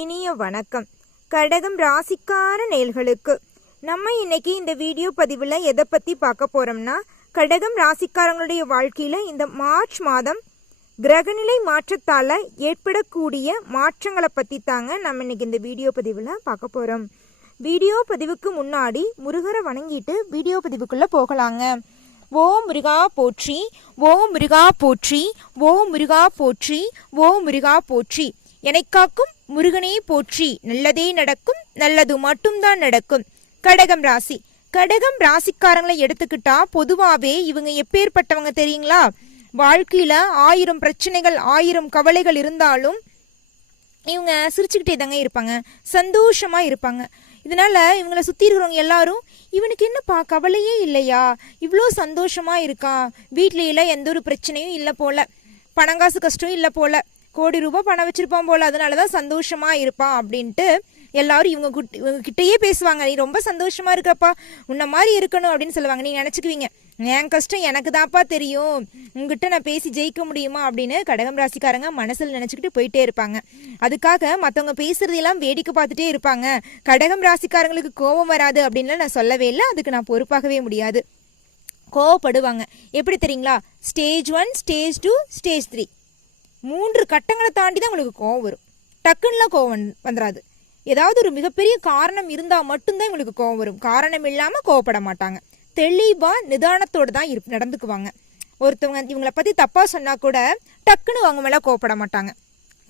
இனிய வணக்கம். கடகம் ராசிக்கார நேயர்களுக்கு நம்ம இன்னைக்கு இந்த வீடியோ பதிவில் எதை பற்றி பார்க்க போகிறோம்னா, கடகம் ராசிக்காரங்களுடைய வாழ்க்கையில் இந்த மார்ச் மாதம் கிரகநிலை மாற்றத்தால் ஏற்படக்கூடிய மாற்றங்களை பற்றி தாங்க நம்ம இன்னைக்கு இந்த வீடியோ பதிவில் பார்க்க போகிறோம். வீடியோ பதிவுக்கு முன்னாடி முருகரை வணங்கிட்டு வீடியோ பதிவுக்குள்ளே போகலாங்க. ஓம் முருகா போற்றி, ஓம் முருகா போற்றி, ஓம் முருகா போற்றி, ஓம் முருகா போற்றி. எனக்காக்கும் முருகனே போற்றி. நல்லதே நடக்கும், நல்லது மட்டும்தான் நடக்கும். கடகம் ராசி. கடகம் ராசிக்காரங்களை எடுத்துக்கிட்டா பொதுவாகவே இவங்க எப்பேற்பட்டவங்க தெரியுங்களா? வாழ்க்கையில 1000 பிரச்சனைகள் 1000 கவலைகள் இருந்தாலும் இவங்க சிரிச்சுக்கிட்டே தாங்க இருப்பாங்க, சந்தோஷமா இருப்பாங்க. இதனால இவங்களை சுற்றி இருக்கிறவங்க எல்லாரும், இவனுக்கு என்னப்பா கவலையே இல்லையா, இவ்வளோ சந்தோஷமா இருக்கான், வீட்லையெல்லாம் எந்த ஒரு பிரச்சனையும் இல்லை போல, பணங்காசு கஷ்டம் இல்லை போல, கோடி ரூபாய் பணம் வச்சிருப்பான் போல, அதனாலதான் சந்தோஷமா இருப்பான் அப்படின்ட்டு எல்லாரும் இவங்க கிட்டயே பேசுவாங்க. நீ ரொம்ப சந்தோஷமா இருக்கப்பா, உன்ன மாதிரி இருக்கணும் அப்படின்னு சொல்லுவாங்க. நீங்க நினைச்சுக்குவீங்க, என் கஷ்டம் எனக்கு தான்ப்பா தெரியும், உங்ககிட்ட நான் பேசி ஜெயிக்க முடியுமா அப்படின்னு கடகம் ராசிக்காரங்க மனசில் நினைச்சுக்கிட்டு போயிட்டே இருப்பாங்க. அதுக்காக மற்றவங்க பேசுறதெல்லாம் வேடிக்கை பார்த்துட்டே இருப்பாங்க. கடகம் ராசிக்காரங்களுக்கு கோபம் வராது அப்படின்லாம் நான் சொல்லவே இல்லை, அதுக்கு நான் பொறுப்பாகவே முடியாது. கோவப்படுவாங்க. எப்படி தெரியுங்களா? ஸ்டேஜ் 1, ஸ்டேஜ் 2, ஸ்டேஜ் 3 3 கட்டங்களை தாண்டி தான் உங்களுக்கு கோவம் வரும். டக்குன்னுலாம் கோவம் வந்துடாது. ஏதாவது ஒரு மிகப்பெரிய காரணம் இருந்தால் மட்டும்தான் இவங்களுக்கு கோவம் வரும். காரணம் இல்லாமல் கோவப்பட மாட்டாங்க. தெளிவாக நிதானத்தோடு தான் நடந்துக்குவாங்க. ஒருத்தவங்க இவங்களை பற்றி தப்பாக சொன்னால் கூட டக்குன்னு அவங்க மேலே கோவப்பட மாட்டாங்க,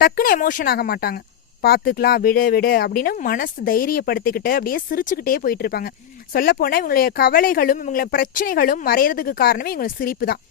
டக்குன்னு எமோஷன் ஆக மாட்டாங்க. பார்த்துக்கலாம், விடு விடு அப்படின்னு மனசு தைரியப்படுத்திக்கிட்டு அப்படியே சிரிச்சுக்கிட்டே போயிட்டு இருப்பாங்க. சொல்லப்போனால் இவங்களுடைய கவலைகளும் இவங்களுடைய பிரச்சனைகளும் மறைகிறதுக்கு காரணமே இவங்களுக்கு சிரிப்பு தான்.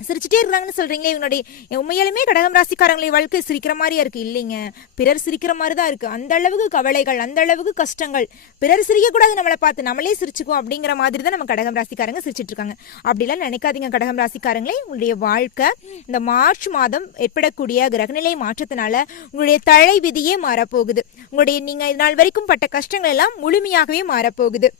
சிரிச்சுட்டே இருக்கிறாங்கன்னு சொல்றீங்களே, இவனுடைய உண்மையாலுமே கடகம் ராசிக்காரங்களுடைய வாழ்க்கை சிரிக்கிற மாதிரியா இருக்கு? இல்லைங்க, பிறர் சிரிக்கிற மாதிரி தான் இருக்கு. அந்த அளவுக்கு கவலைகள், அந்த அளவுக்கு கஷ்டங்கள். பிறர் சிரிக்க கூடாது, நம்மளை பார்த்து நம்மளே சிரிச்சுக்குவோம் அப்படிங்கிற மாதிரி தான் நம்ம கடகம் ராசிக்காரங்க சிரிச்சிட்டு இருக்காங்க. அப்படிலாம் நினைக்காதீங்க கடகம் ராசிக்காரங்களே. உங்களுடைய வாழ்க்கை இந்த மார்ச் மாதம் ஏற்படக்கூடிய கிரகநிலை மாற்றத்தினால உங்களுடைய தலை விதியே மாறப்போகுது. உங்களுடைய நீங்க நாள் வரைக்கும் பட்ட கஷ்டங்கள் எல்லாம் முழுமையாகவே மாறப்போகுது.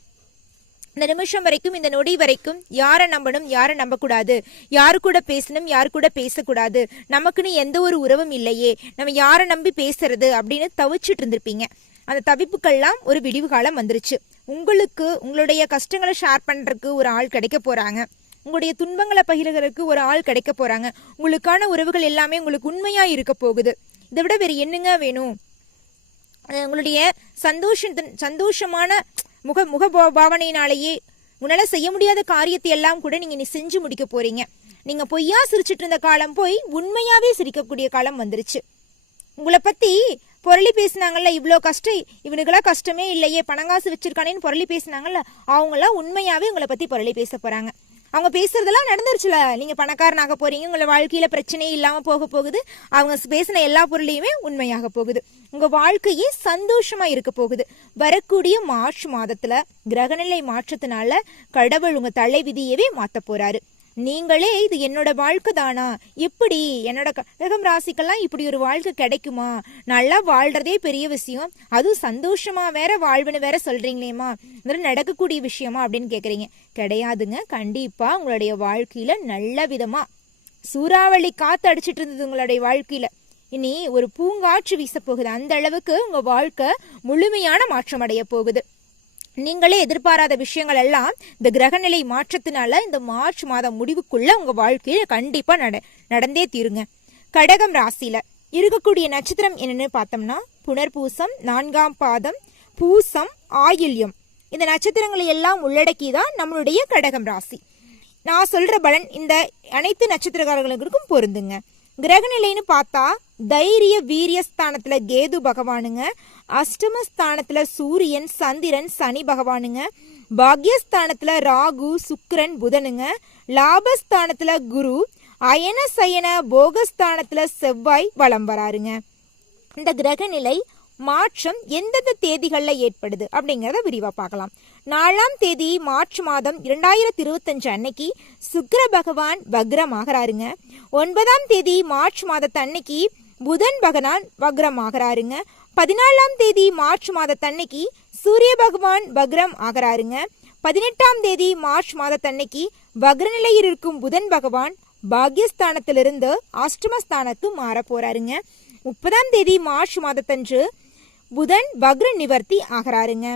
இந்த நிமிஷம் வரைக்கும், இந்த நொடி வரைக்கும் யாரை நம்பணும், யாரை நம்பக்கூடாது, யாரு கூட பேசணும், யாரு கூட பேசக்கூடாது, நமக்குன்னு எந்த ஒரு உறவும் இல்லையே, நம்ம யாரை நம்பி பேசுறது அப்படின்னு தவிச்சிட்டு இருந்திருப்பீங்க. அந்த தவிப்புக்கெல்லாம் ஒரு விடிவு காலம் வந்துருச்சு. உங்களுக்கு உங்களுடைய கஷ்டங்களை ஷேர் பண்றதுக்கு ஒரு ஆள் கிடைக்க போறாங்க. உங்களுடைய துன்பங்களை பகிர்கிறதுக்கு ஒரு ஆள் கிடைக்க போறாங்க. உங்களுக்கான உறவுகள் எல்லாமே உங்களுக்கு உண்மையா இருக்க போகுது. இதை விட வேற என்னங்க வேணும்? உங்களுடைய சந்தோஷமான முக பாவனையினாலேயே உன்னால செய்ய முடியாத காரியத்தை எல்லாம் கூட நீ செஞ்சு முடிக்க போறீங்க. நீங்க பொய்யா சிரிச்சிட்டு இருந்த காலம் போய் உண்மையாவே சிரிக்கக்கூடிய காலம் வந்துருச்சு. உங்களை பத்தி பொருளி பேசினாங்கல்ல, இவ்வளோ கஷ்டம், இவனுக்கெல்லாம் கஷ்டமே இல்லையே, பணங்காசு வச்சிருக்கானேன்னு பொருளி பேசினாங்கல்ல, அவங்களாம் உண்மையாவே உங்களை பத்தி பொருளி பேச போறாங்க. அவங்க பேசுறதெல்லாம் நடந்துருச்சுல, நீங்க பணக்காரனாக போறீங்க, உங்களை வாழ்க்கையில பிரச்சனையே இல்லாம போக போகுது. அவங்க பேசின எல்லா பொருளையுமே உண்மையாக போகுது. உங்க வாழ்க்கையே சந்தோஷமா இருக்க போகுது. வரக்கூடிய மார்ச் மாதத்துல கிரகநிலை மாற்றத்தினால கடவுள் உங்க தலை விதியவே மாத்த போறாரு. நீங்களே இது என்னோட வாழ்க்கை தானா, எப்படி என்னோட கடகம் ராசிக்கெல்லாம் இப்படி ஒரு வாழ்க்கை கிடைக்குமா, நல்லா வாழ்றதே பெரிய விஷயம், அதுவும் சந்தோஷமா வேற வாழ்வுன்னு வேற சொல்றீங்களேமா, இதெல்லாம் நடக்கக்கூடிய விஷயமா அப்படின்னு கேக்குறீங்க. கிடையாதுங்க. கண்டிப்பா உங்களுடைய வாழ்க்கையில நல்ல விதமா சூறாவளி காத்து அடிச்சிட்டு இருந்தது உங்களுடைய வாழ்க்கையில, இனி ஒரு பூங்காற்று வீச போகுது. அந்த அளவுக்கு உங்க வாழ்க்கை முழுமையான மாற்றம் அடைய போகுது. நீங்களே எதிர்பாராத விஷயங்கள் எல்லாம் இந்த கிரகநிலை மாற்றத்தினால இந்த மார்ச் மாதம் முடிவுக்குள்ள உங்க வாழ்க்கையில கண்டிப்பா நடந்தே தீருங்க. கடகம் ராசியில இருக்கக்கூடிய நட்சத்திரம் என்னன்னு பார்த்தோம்னா, புனர்பூசம், 4ஆம் பாதம், பூசம், ஆயில்யம். இந்த நட்சத்திரங்களை எல்லாம் உள்ளடக்கிதான் நம்மளுடைய கடகம் ராசி. நான் சொல்ற பலன் இந்த அனைத்து நட்சத்திரக்காரர்களுக்கும் பொருந்துங்க. கிரகநிலைன்னு பார்த்தா தைரிய வீரியஸ்தானத்துல கேது பகவானுங்க, அஷ்டமஸ்தானத்துல சூரியன், சந்திரன், சனி பகவானுங்க, பாக்யஸ்தானத்துல ராகு, சுக்கிரன், புதனுங்க, லாபஸ்தானத்துல குரு, அயன சயன போகஸ்தானத்துல செவ்வாய் வலம் வராருங்க. இந்த கிரகநிலை மாற்றம் எந்தெந்த தேதிகள்ல ஏற்படுது அப்படிங்கிறத விரிவா பார்க்கலாம். 4ஆம் தேதி மார்ச் மாதம் 2025 அன்னைக்கு சுக்கிர பகவான் வக்ரம் ஆகிறாருங்க. 9ஆம் தேதி மார்ச் மாதத்து அன்னைக்கு புதன் பகவான் வக்ரம் ஆகிறாருங்க. 14ஆம் தேதி மார்ச் மாதத்தன்னைக்கு சூரிய பகவான் வக்ரம் ஆகிறாருங்க. 18ஆம் தேதி மார்ச் மாதத்தன்னைக்கு வக்ரநிலையில் இருக்கும் புதன் பகவான் பாக்யஸ்தானத்திலிருந்து அஷ்டமஸ்தானத்துக்கு மாற போறாருங்க. 30ஆம் தேதி மார்ச் மாதத்தன்று புதன் வக்ர நிவர்த்தி ஆகிறாருங்க.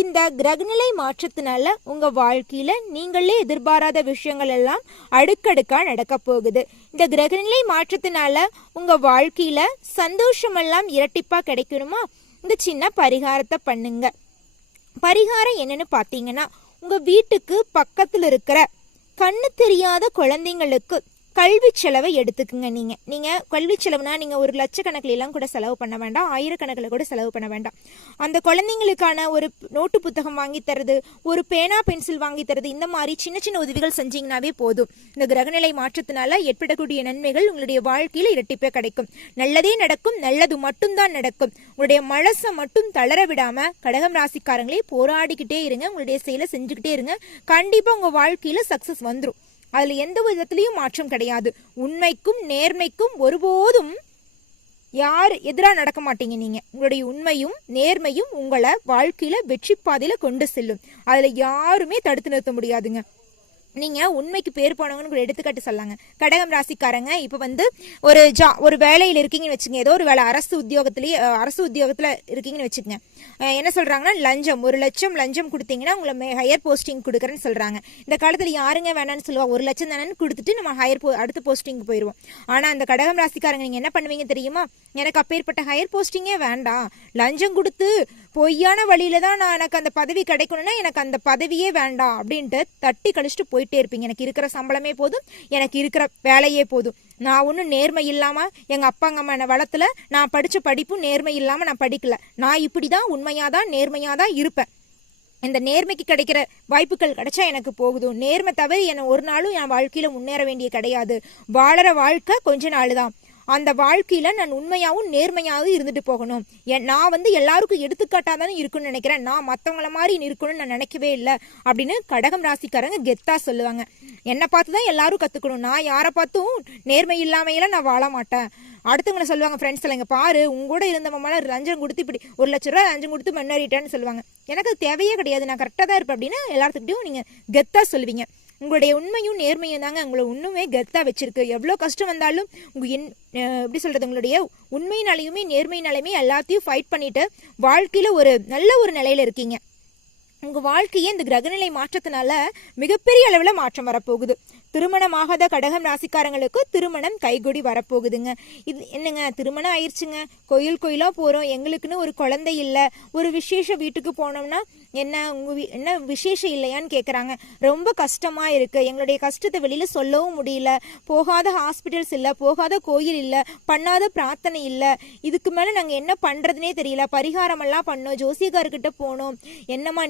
இந்த கிரகநிலை மாற்றத்தினால உங்க வாழ்க்கையில நீங்களே எதிர்பாராத விஷயங்கள் எல்லாம் அடுக்கடுக்கா நடக்க போகுது. இந்த கிரகநிலை மாற்றத்தினால உங்க வாழ்க்கையில சந்தோஷம் எல்லாம் இரட்டிப்பா கிடைக்கணுமா? இந்த சின்ன பரிகாரத்தை பண்ணுங்க. பரிகாரம் என்னன்னு பாத்தீங்கன்னா, உங்க வீட்டுக்கு பக்கத்துல இருக்கிற கண்ணு தெரியாத குழந்தைங்களுக்கு கல்வி செலவை எடுத்துக்குங்க. நீங்க கல்வி செலவுனா நீங்க ஒரு லட்சக்கணக்கில் எல்லாம் கூட செலவு பண்ண வேண்டாம், ஆயிரக்கணக்கில் கூட செலவு பண்ண வேண்டாம். அந்த குழந்தைங்களுக்கான ஒரு நோட்டு புத்தகம் வாங்கி தரது, ஒரு பேனா பென்சில் வாங்கி தரது, இந்த மாதிரி சின்ன சின்ன உதவிகள் செஞ்சீங்கன்னாவே போதும். இந்த கிரகநிலை மாற்றத்தினால ஏற்படக்கூடிய நன்மைகள் உங்களுடைய வாழ்க்கையில இரட்டிப்பே கிடைக்கும். நல்லதே நடக்கும், நல்லது மட்டும்தான் நடக்கும். உங்களுடைய மனசை மட்டும் தளர விடாம கடகம் ராசிக்காரங்களே போராடிக்கிட்டே இருங்க, உங்களுடைய செயலை செஞ்சுக்கிட்டே இருங்க. கண்டிப்பா உங்க வாழ்க்கையில சக்சஸ் வந்துடும். அதுல எந்த விதத்திலையும் மாற்றம் கிடையாது. உண்மைக்கும் நேர்மைக்கும் ஒருபோதும் யார் எதிராக நடக்க மாட்டீங்க. நீங்க உங்களுடைய உண்மையும் நேர்மையும் உங்களை வாழ்க்கையில வெற்றி பாதையில கொண்டு செல்லும். அதுல யாருமே தடுத்து நிறுத்த முடியாதுங்க. நீங்க உண்மைக்கு பேர் போனவங்கன்னு ஒரு எடுத்துக்காட்டு சொல்லாங்க. கடகம் ராசிக்காரங்க இப்ப ஒரு வேலையில இருக்கீங்கன்னு வச்சுங்க, ஏதோ ஒரு வேலை அரசு உத்தியோகத்துல இருக்கீங்கன்னு வச்சுக்கோங்க. என்ன சொல்றாங்கன்னா, லஞ்சம் 1 லட்சம் லஞ்சம் கொடுத்தீங்கன்னா உங்களை ஹையர் போஸ்டிங் கொடுக்குறேன்னு சொல்றாங்க. இந்த காலத்துல யாருங்க வேணான்னு சொல்லுவா? 1 லட்சம் தானே கொடுத்துட்டு நம்ம அடுத்த போஸ்டிங் போயிடுவோம். ஆனா அந்த கடகம் ராசிக்காரங்க நீங்க என்ன பண்ணுவீங்க தெரியுமா? எனக்கு அப்பேற்பட்ட ஹையர் போஸ்டிங்கே வேண்டாம், லஞ்சம் கொடுத்து பொய்யான வழியில தான் எனக்கு அந்த பதவி கிடைக்கணும்னா எனக்கு அந்த பதவியே வேண்டாம் அப்படின்ட்டு தட்டி கழிச்சுட்டு போயிட்டே இருப்பீங்க. எனக்கு இருக்கிற சம்பளமே போதும், எனக்கு இருக்கிற வேலையே போதும், நான் ஒன்றும் நேர்மை இல்லாம எங்க அப்பா அம்மா வளத்துல நான் படிச்ச படிப்பும் நேர்மை இல்லாம நான் படிக்கல, நான் இப்படிதான் உண்மையாதான் நேர்மையாதான் இருப்பேன். இந்த நேர்மைக்கு கிடைக்கிற வாய்ப்புகள் கிடைச்சா எனக்கு போகுதும். நேர்மை தவிர என்ன ஒரு நாளும் என் வாழ்க்கையில முன்னேற வேண்டிய கிடையாது. வாழற வாழ்க்கை கொஞ்ச நாள் தான். அந்த வாழ்க்கையில நான் உண்மையாவும் நேர்மையாவும் இருந்துட்டு போகணும். நான் எல்லாருக்கும் எடுத்துக்காட்டாதானே இருக்குன்னு நினைக்கிறேன், நான் மற்றவங்கள மாதிரி இருக்கணும்னு நான் நினைக்கவே இல்லை அப்படின்னு கடகம் ராசிக்காரங்க கெத்தா சொல்லுவாங்க. என்னை பார்த்துதான் எல்லாரும் கத்துக்கணும், நான் யாரை பார்த்தும் நேர்மை இல்லாமையெல்லாம் நான் வாழ மாட்டேன். அடுத்தவங்களை சொல்லுவாங்க ஃப்ரெண்ட்ஸ் எல்லாம், இங்க பாரு உங்கூட இருந்தவங்க லஞ்சம் கொடுத்து இப்படி 1 லட்ச ரூபா லஞ்சம் கொடுத்து முன்னேறிட்டேன்னு சொல்லுவாங்க. எனக்கு அது தேவையே கிடையாது, நான் கரெக்டாக தான் இருப்பேன் அப்படின்னு எல்லாத்துக்கிட்டையும் நீங்க கெத்தா சொல்லுவீங்க. உங்களுடைய உண்மையும் நேர்மையும் தாங்க உங்களை இன்னுமே கெத்தா வச்சிருக்கு. எவ்வளோ கஷ்டம் வந்தாலும் எப்படி சொல்றது, உங்களுடைய உண்மையினாலையுமே நேர்மையினாலையுமே எல்லாத்தையும் ஃபைட் பண்ணிட்டு வாழ்க்கையில ஒரு நல்ல ஒரு நிலையில இருக்கீங்க. உங்க வாழ்க்கையே இந்த கிரகநிலை மாற்றத்தினால மிகப்பெரிய அளவுல மாற்றம் வரப்போகுது. திருமணமாகாத கடகம் ராசிக்காரங்களுக்கு திருமணம் கைகூடி வரப்போகுதுங்க. இது என்னங்க, திருமணம் ஆயிடுச்சுங்க, கோயிலா போறோம், எங்களுக்குன்னு ஒரு குழந்தை இல்லை, ஒரு விசேஷ வீட்டுக்கு போனோம்னா என்ன விசேஷம் இல்லையான்னு கேட்குறாங்க. ரொம்ப கஷ்டமா இருக்கு, எங்களுடைய கஷ்டத்தை வெளியில சொல்லவும் முடியல, போகாத ஹாஸ்பிட்டல்ஸ் இல்லை, போகாத கோயில் இல்லை, பண்ணாத பிரார்த்தனை இல்லை, இதுக்கு மேலே நாங்கள் என்ன பண்ணுறதுனே தெரியல, பரிகாரமெல்லாம் பண்ணோம், ஜோசியக்கார்கிட்ட போனோம், என்னம்மா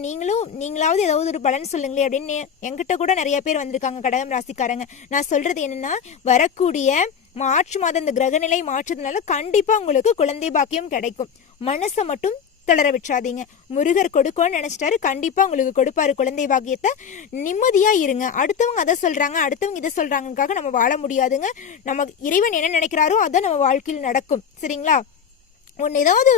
நீங்களாவது ஏதாவது ஒரு பலன் சொல்லுங்களே அப்படின்னு என்கிட்ட கூட நிறைய பேர் வந்திருக்காங்க கடகம் ராசிக்காரங்க. நான் சொல்றது என்னன்னா, வரக்கூடிய மார்ச் மாதம் இந்த கிரகநிலை மாற்றத்தினால கண்டிப்பா உங்களுக்கு குழந்தை பாக்கியம் கிடைக்கும். மனசை மட்டும் தளர விட்டுறாதீங்க. முருகர் கொடுக்கணும்னு நினைச்சிட்டாரு, கண்டிப்பா உங்களுக்கு கொடுப்பாரு குழந்தை பாக்கியத்தை. நிம்மதியா இருங்க. அடுத்தவங்க அதை சொல்றாங்க, அடுத்தவங்க இதை சொல்றாங்கக்காக நம்ம வாழ முடியாதுங்க. நம்ம இறைவன் என்ன நினைக்கிறாரோ அதான் நம்ம வாழ்க்கையில் நடக்கும். சரிங்களா? ஏதாவது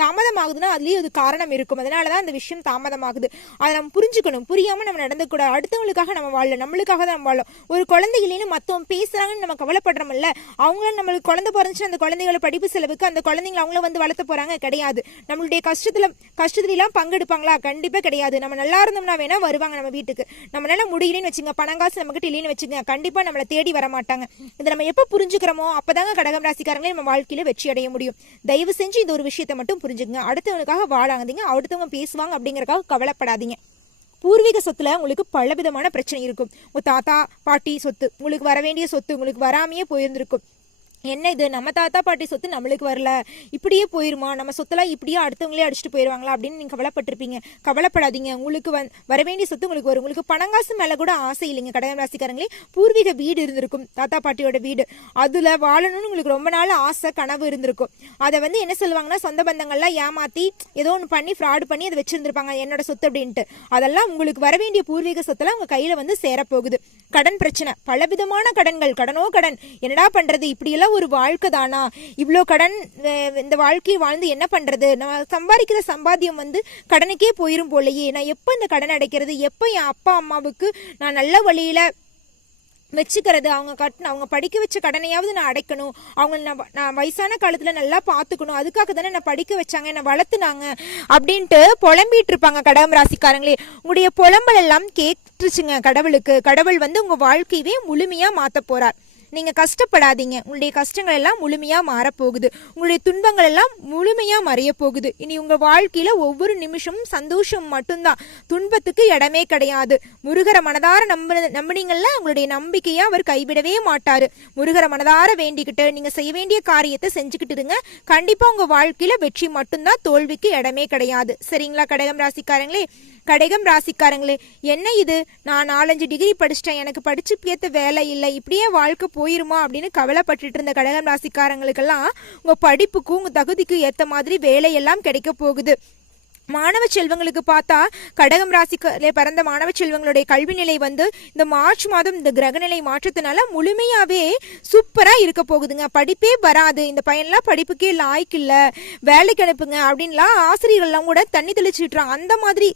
தாமதம் ஆகுதுன்னா அதுலயும் ஒரு காரணம் இருக்கும். அதனாலதான் அந்த விஷயம் தாமதமாகுது. அதை நம்ம புரிஞ்சுக்கணும். புரியாம நம்ம நடந்துக்கூடாது. அடுத்தவங்களுக்காக நம்ம வாழல, நம்மளுக்காக தான் நம்ம வாழலாம். ஒரு குழந்தை இல்லைன்னு மத்தவங்க பேசுறாங்கன்னு நம்ம கவலைப்படுறோம்ல, அவங்களும் நம்மளுக்கு குழந்தை பிறந்துச்சு, அந்த குழந்தைகளை படிப்பு செலவுக்கு அந்த குழந்தைங்களை அவங்கள வளர்த்த போறாங்க கிடையாது. நம்மளுடைய கஷ்டத்துலாம் பங்கெடுப்பாங்களா? கண்டிப்பா கிடையாது. நம்ம நல்லா இருந்தோம்னா வேணா வருவாங்க நம்ம வீட்டுக்கு. நம்மளால முடியலன்னு வச்சுங்க, பணங்காசு நம்ம கிட்ட இல்லைன்னு வச்சுங்க, கண்டிப்பா நம்மளை தேடி வர மாட்டாங்க. இதை நம்ம எப்ப புரிஞ்சுக்கிறோமோ அப்பதாங்க கடகம் ராசிக்காரங்களே நம்ம வாழ்க்கையில வெற்றி அடைய முடியும். தயவு செஞ்சு இந்த ஒரு விஷயத்தை மட்டும் புரிஞ்சுக்கங்க. அடுத்தவங்களுக்காக வாழாதீங்க, அடுத்தவங்க பேசுவாங்க அப்படிங்கறதுக்காக கவலைப்படாதீங்க. பூர்வீக சொத்துல உங்களுக்கு பலவிதமான பிரச்சனை இருக்கும். உங்க தாத்தா பாட்டி சொத்து, உங்களுக்கு வர வேண்டிய சொத்து உங்களுக்கு வராமையே போயிருந்திருக்கும். என்ன இது, நம்ம தாத்தா பாட்டி சொத்து நம்மளுக்கு வரல, இப்படியே போயிருமா, நம்ம சொத்தெல்லாம் இப்படியே அடுத்தவங்களே அடிச்சுட்டு போயிடுவாங்களா அப்படின்னு நீங்க கவலைப்பட்டிருப்பீங்க. கவலைப்படாதீங்க, உங்களுக்கு வர வேண்டிய சொத்து உங்களுக்கு வரும். உங்களுக்கு பணங்காசு மேல கூட ஆசை இல்லைங்க கடகம் ராசிக்காரங்களே. பூர்வீக வீடு இருந்திருக்கும், தாத்தா பாட்டியோட வீடு, அதுல வாழணும்னு உங்களுக்கு ரொம்ப நாள் ஆசை கனவு இருந்திருக்கும். அதை என்ன சொல்லுவாங்கன்னா, சொந்த பந்தங்கள்லாம் ஏமாத்தி ஏதோ ஒன்று பண்ணி ஃப்ராடு பண்ணி அதை வச்சிருந்திருப்பாங்க என்னோட சொத்து அப்படின்ட்டு. அதெல்லாம் உங்களுக்கு வர வேண்டிய பூர்வீக சொத்தெல்லாம் உங்க கையில சேரப்போகுது. கடன் பிரச்சனை, பலவிதமான கடன்கள், கடனோ கடன், என்னடா பண்றது, இப்படியெல்லாம் ஒரு வாழ்க்கை தானா, இவ்வளோ கடன், இந்த வாழ்க்கையை வாழ்ந்து என்ன பண்றது, நான் சம்பாதிக்கிற சம்பாத்தியம் கடனுக்கே போயிரும் போலையே, நான் எப்போ இந்த கடன் அடைக்கிறது, எப்போ என் அப்பா அம்மாவுக்கு நான் நல்ல வழியில வச்சுக்கிறது, அவங்க படிக்க வச்ச கடனையாவது நான் அடைக்கணும், அவங்க நான் வயசான காலத்துல நல்லா பாத்துக்கணும், அதுக்காக தானே நான் படிக்க வச்சாங்க, என்ன வளர்த்துனாங்க அப்படின்ட்டு புலம்பிட்டு இருப்பாங்க கடகம் ராசிக்காரங்களே. உங்களுடைய புலம்பல் எல்லாம் கேட்டுச்சுங்க கடவுளுக்கு. கடவுள் உங்க வாழ்க்கையவே முழுமையா மாத்த போறார். நீங்க கஷ்டப்படாதீங்க, உங்களுடைய கஷ்டங்கள் எல்லாம் முழுமையா மாறப்போகுது, உங்களுடைய துன்பங்கள் எல்லாம் முழுமையா மறைய போகுது. இனி உங்க வாழ்க்கையில ஒவ்வொரு நிமிஷமும் சந்தோஷம் மட்டும்தான், துன்பத்துக்கு இடமே கிடையாது. முருகரை மனதார நம்பினீங்கல்ல, உங்களுடைய நம்பிக்கையை அவர் கைவிடவே மாட்டாரு. முருகரை மனதார வேண்டிக்கிட்டு நீங்க செய்ய வேண்டிய காரியத்தை செஞ்சுக்கிட்டு இருங்க. கண்டிப்பா உங்க வாழ்க்கையில வெற்றி மட்டும்தான், தோல்விக்கு இடமே கிடையாது. சரிங்களா கடகம் ராசிக்காரங்களே? கடகம் ராசிக்காரங்களே, என்ன இது, நான் 4-5 டிகிரி படிச்சிட்டேன், எனக்கு படிச்சுக்கு ஏற்ற வேலை இல்லை, இப்படியே வாழ்க்கை போயிருமா அப்படின்னு கவலைப்பட்டுட்டு இருந்த கடகம் ராசிக்காரங்களுக்கெல்லாம் உங்க படிப்புக்கும் உங்க தகுதிக்கு ஏற்ற மாதிரி வேலையெல்லாம் கிடைக்க போகுது. மாணவ செல்வங்களுக்கு பார்த்தா கடகம் ராசிக்கு பிறந்த மாணவ செல்வங்களுடைய கல்வி நிலை இந்த மார்ச் மாதம் இந்த கிரகநிலை மாற்றத்தினால முழுமையாவே சூப்பரா இருக்க போகுதுங்க. படிப்பே வராது, இந்த பையன்லாம் படிப்புக்கே லாய்க்கு இல்ல, வேலைக்கு அனுப்புங்க அப்படின்லாம் ஆசிரியர்கள்லாம் கூட தண்ணி தெளிச்சுட்டுறாங்க. அந்த மாதிரி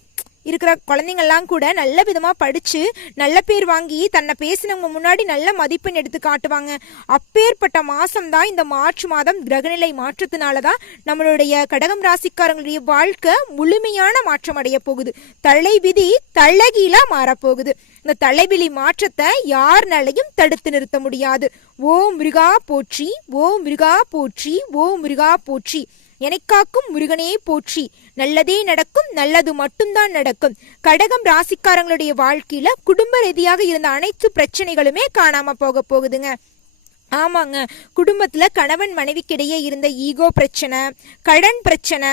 இருக்கிற குழந்தைங்கள்லாம் கூட நல்ல விதமா படிச்சு நல்ல பேர் வாங்கி தன்னை பேசினவங்க முன்னாடி நல்ல மதிப்பெண் எடுத்து காட்டுவாங்க. அப்பேற்பட்ட மாசம் தான் இந்த மார்ச் மாதம் கிரகநிலை மாற்றத்தினாலதான் நம்மளுடைய கடகம் ராசிக்காரங்களுடைய வாழ்க்கை முழுமையான மாற்றம் அடைய போகுது. தலைவிதி தள்ளகீழா மாறப்போகுது. இந்த தலைவிதி மாற்றத்தை யாருனாலையும் தடுத்து நிறுத்த முடியாது. ஓ முருகா போற்றி, ஓ முருகா போற்றி, ஓ முருகா போற்றி, எனக்காக்கும் முருகனே போற்றி, நல்லதே நடக்கும், நல்லது மட்டும்தான் நடக்கும். கடகம் ராசிக்காரங்களுடைய வாழ்க்கையில குடும்ப ரீதியாக இருந்த அனைத்து பிரச்சனைகளுமே காணாம போக போகுதுங்க. ஆமாங்க, குடும்பத்துல கணவன் மனைவிக்கிடையே இருந்த ஈகோ பிரச்சனை, கடன் பிரச்சனை,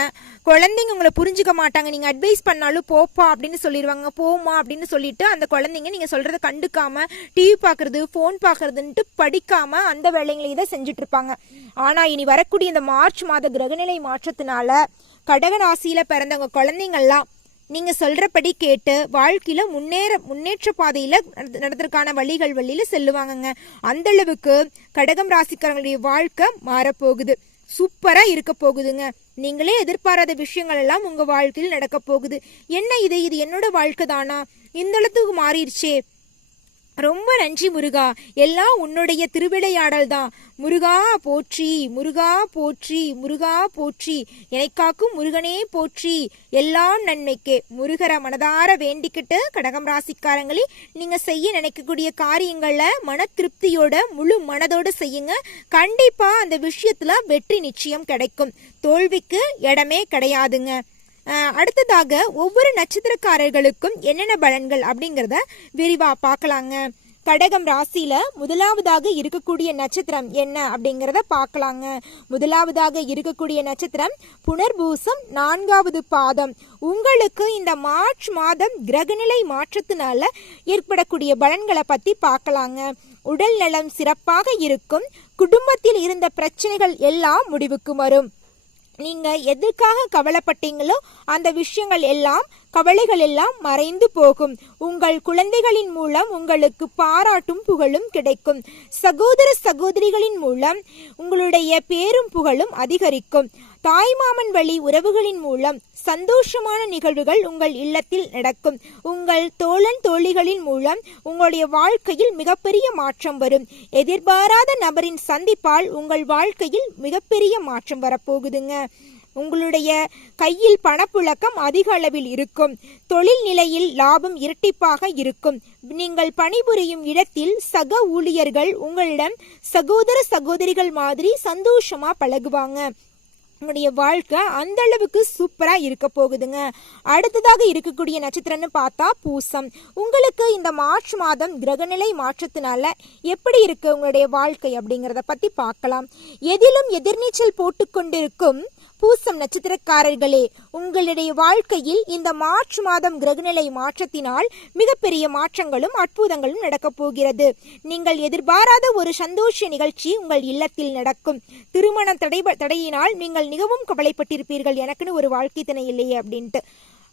குழந்தைங்க உங்களை புரிஞ்சுக்க மாட்டாங்க, நீங்க அட்வைஸ் பண்ணாலும் போப்பா அப்படின்னு சொல்லிடுவாங்க, போமா அப்படின்னு சொல்லிட்டு அந்த குழந்தைங்க நீங்க சொல்றதை கண்டுக்காம டிவி பாக்குறது, போன் பாக்குறதுன்ட்டு படிக்காம அந்த வேலைங்களையும் தான் செஞ்சுட்டு இருப்பாங்க. ஆனா இனி வரக்கூடிய இந்த மார்ச் மாத கிரகநிலை மாற்றத்தினால கடக ராசியில பிறந்தவங்க குழந்தைங்கள்லாம் நீங்க சொல்றபடி கேட்டு வாழ்க்கையில முன்னேற்ற பாதையில நடத்துறதுக்கான வழியில செல்லுவாங்கங்க. அந்த அளவுக்கு கடகம் ராசிக்காரங்களுடைய வாழ்க்கை மாறப்போகுது, சூப்பரா இருக்க போகுதுங்க. நீங்களே எதிர்பாராத விஷயங்கள் எல்லாம் உங்க வாழ்க்கையில் நடக்க போகுது. என்ன இது என்னோட வாழ்க்கை தானா, இந்த அளவுக்கு மாறிடுச்சே, ரொம்ப நன்றி முருகா, எல்லாம் உன்னுடைய திருவிளையாடல் தான். முருகா போற்றி, முருகா போற்றி, முருகா போற்றி, எனக்காக்கும் முருகனே போற்றி, எல்லாம் நன்மைக்கே. முருகரை மனதார வேண்டிக்கிட்டு கடகம் ராசிக்காரங்களே, நீங்க செய்ய நினைக்கக்கூடிய காரியங்கள்ல மன திருப்தியோட முழு மனதோட செய்யுங்க. கண்டிப்பா அந்த விஷயத்துல வெற்றி நிச்சயம் கிடைக்கும், தோல்விக்கு இடமே கிடையாதுங்க. அடுத்ததாக ஒவ்வொரு நட்சத்திரக்காரர்களுக்கும் என்னென்ன பலன்கள் அப்படிங்கிறத விரிவா பார்க்கலாங்க. கடகம் ராசியில முதலாவதாக இருக்கக்கூடிய நட்சத்திரம் என்ன அப்படிங்கிறத பார்க்கலாங்க. முதலாவதாக இருக்கக்கூடிய நட்சத்திரம் புனர்பூசம் 4வது பாதம். உங்களுக்கு இந்த மார்ச் மாதம் கிரகநிலை மாற்றத்தினால ஏற்படக்கூடிய பலன்களை பத்தி பார்க்கலாங்க. உடல் நலம் சிறப்பாக இருக்கும், குடும்பத்தில் இருந்த பிரச்சனைகள் எல்லாம் முடிவுக்கு வரும். நீங்க எதற்காக கவலைப்பட்டீங்களோ அந்த விஷயங்கள் எல்லாம், கவலைகள் எல்லாம் மறைந்து போகும். உங்கள் குழந்தைகளின் மூலம் உங்களுக்கு பாராட்டும் புகழும் கிடைக்கும். சகோதர சகோதரிகளின் மூலம் உங்களுடைய பேரும் புகழும் அதிகரிக்கும். தாய்மாமன் வழி உறவுகளின் மூலம் சந்தோஷமான நிகழ்வுகள் உங்கள் இல்லத்தில் நடக்கும். உங்கள் தோழன் தோழிகளின் மூலம் உங்களுடைய வாழ்க்கையில் மிகப்பெரிய மாற்றம் வரும். எதிர்பாராத நபரின் சந்திப்பால் உங்கள் வாழ்க்கையில் மிகப்பெரிய மாற்றம் வரப்போகுதுங்க. உங்களுடைய கையில் பணப்புழக்கம் அதிக அளவில் இருக்கும். தொழில் நிலையில் லாபம் இரட்டிப்பாக இருக்கும். நீங்கள் பணிபுரியும் இடத்தில் சக ஊழியர்கள் உங்களிடம் சகோதர சகோதரிகள் மாதிரி சந்தோஷமா பழகுவாங்க. உங்களுடைய வாழ்க்கை அந்த அளவுக்கு சூப்பரா இருக்க போகுதுங்க. அடுத்ததாக இருக்கக்கூடிய நட்சத்திரம்னு பார்த்தா பூசம். உங்களுக்கு இந்த மார்ச் மாதம் கிரகநிலை மாற்றத்தினால எப்படி இருக்கு உங்களுடைய வாழ்க்கை அப்படிங்கிறத பத்தி பார்க்கலாம். எதிலும் எதிர்நீச்சல் போட்டு கொண்டிருக்கும் பூசம் நட்சத்திரக்காரர்களே, உங்களுடைய வாழ்க்கையில் இந்த மார்ச் மாதம் கிரகநிலை மாற்றத்தினால் மிகப்பெரிய மாற்றங்களும் அற்புதங்களும் நடக்க போகிறது. நீங்கள் எதிர்பாராத ஒரு சந்தோஷ நிகழ்ச்சி உங்கள் இல்லத்தில் நடக்கும். திருமணம் தடையினால் நீங்கள் மிகவும் கவலைப்பட்டிருப்பீர்கள், எனக்குன்னு ஒரு வாழ்க்கை துணை இல்லையே அப்படின்ட்டு.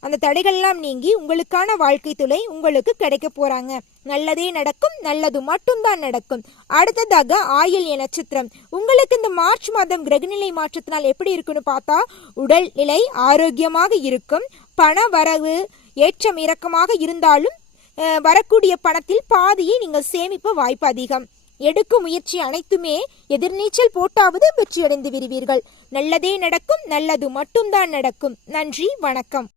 அந்த தடைகள்லாம் நீங்கி உங்களுக்கான வாழ்க்கை துணை உங்களுக்கு கிடைக்க போறாங்க. நல்லதே நடக்கும், நல்லது மட்டும்தான் நடக்கும். அடுத்ததாக ஆயில்ய நட்சத்திரம். உங்களுக்கு இந்த மார்ச் மாதம் கிரகநிலை மாற்றத்தினால் எப்படி இருக்குன்னு பார்த்தா, உடல் நிலை ஆரோக்கியமாக இருக்கும். பண வரவு ஏற்றம் இறக்கமாக இருந்தாலும் வரக்கூடிய பணத்தில் பாதியை நீங்கள் சேமிப்ப வாய்ப்பு அதிகம். எடுக்கும் முயற்சி அனைத்துமே எதிர்நீச்சல் போட்டாவது வெற்றியடைந்து விடுவீர்கள். நல்லதே நடக்கும், நல்லது மட்டும்தான் நடக்கும். நன்றி, வணக்கம்.